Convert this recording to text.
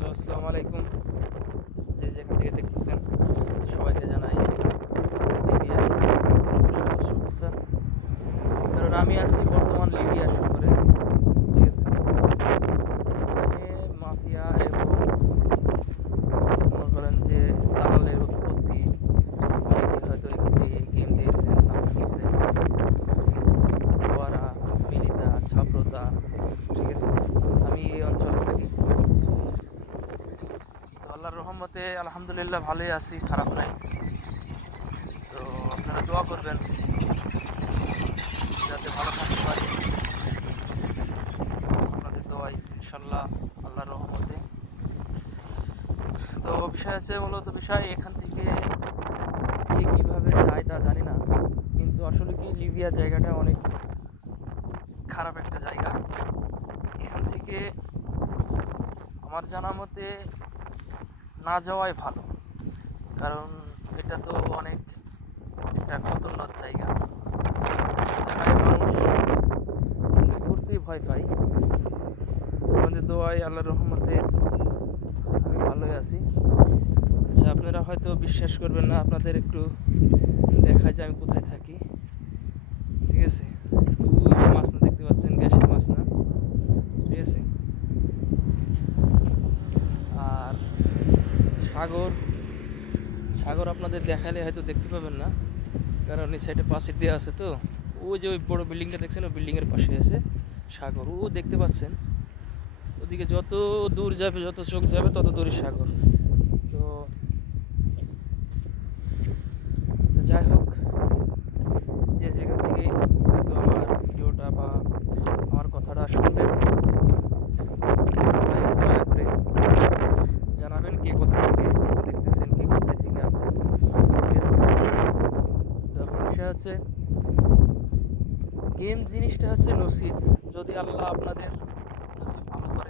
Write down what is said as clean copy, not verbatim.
Hello, আসসালামু আলাইকুম। যে যেখান থেকে দেখতেছেন সবাইকে জানাই লিবিয়ার ভালোবাসা ও শুভেচ্ছা। কারণ আমি আছি বর্তমান লিবিয়া শহরে, ঠিক আছে, যেখানে মাফিয়া এবং মনে করেন যে দালালের উৎপত্তি। অনেকে হয়তো এখান থেকে গেম দিয়েছেন, নাম শুনছেন, ঠিক আছে, ফোয়ারা, মিলিতা, ছাব্রতা, ঠিক আছে। আমি এই অঞ্চলে থাকি, তো আল্লাহর রহমতে আলহামদুলিল্লাহ ভালোই আছি, খারাপ নাই। তো আপনারা দোয়া করবেন যাতে ভালো থাকতে পারি, ঠিক আছে। আপনাদের দোয়াই ইনশাল্লাহ, আল্লাহর রহমতে। তো বিষয় আছে, মূলত বিষয় এখান থেকে কে কীভাবে যায় তা জানি না, কিন্তু আসলে কি লিবিয়া জায়গাটা অনেক খারাপ একটা জায়গা। এখান থেকে আমার জানা মতে না যাওয়াই ভালো, কারণ এটা তো অনেক একটা খতরনাক জায়গা। এসব জায়গায় মানুষ এমনি ঘুরতেই ভয় পায়। আমাদের দোয়ায় আল্লাহর রহমতে আমি ভালোই আছি। আচ্ছা, আপনারা হয়তো বিশ্বাস করবেন না, আপনাদের একটু দেখা যায় আমি কোথায় থাকি, ঠিক আছে। ওই যে মাছ না দেখতে পাচ্ছেন, গ্যাসের মাছ না, ঠিক আছে। আর সাগর, সাগর আপনাদের দেখালে হয়তো দেখতে পাবেন না, কারণ এই সাইডে পাশের দিয়ে আছে তো। ওই যে ওই বড় বিল্ডিংটা দেখছেন, ওই বিল্ডিংয়ের পাশে আছে সাগর, ও দেখতে পাচ্ছেন। ওদিকে যত দূর যাবে, যত চোখ যাবে, তত দূরই সাগর। তো তো যাই হোক, যে যেখান থেকে হয়তো আমার ভিডিওটা বা আমার কথাটা শুনবেন, সবাই একটু দয়া করে জানাবেন কে কোথা থেকে দেখতেছেন, কে কোথায় থেকে আছেন, ঠিক আছে। তো এখন বিষয় হচ্ছে, গেম জিনিসটা হচ্ছে নসিব। যদি আল্লাহ আপনাদের নসিব ভালো করে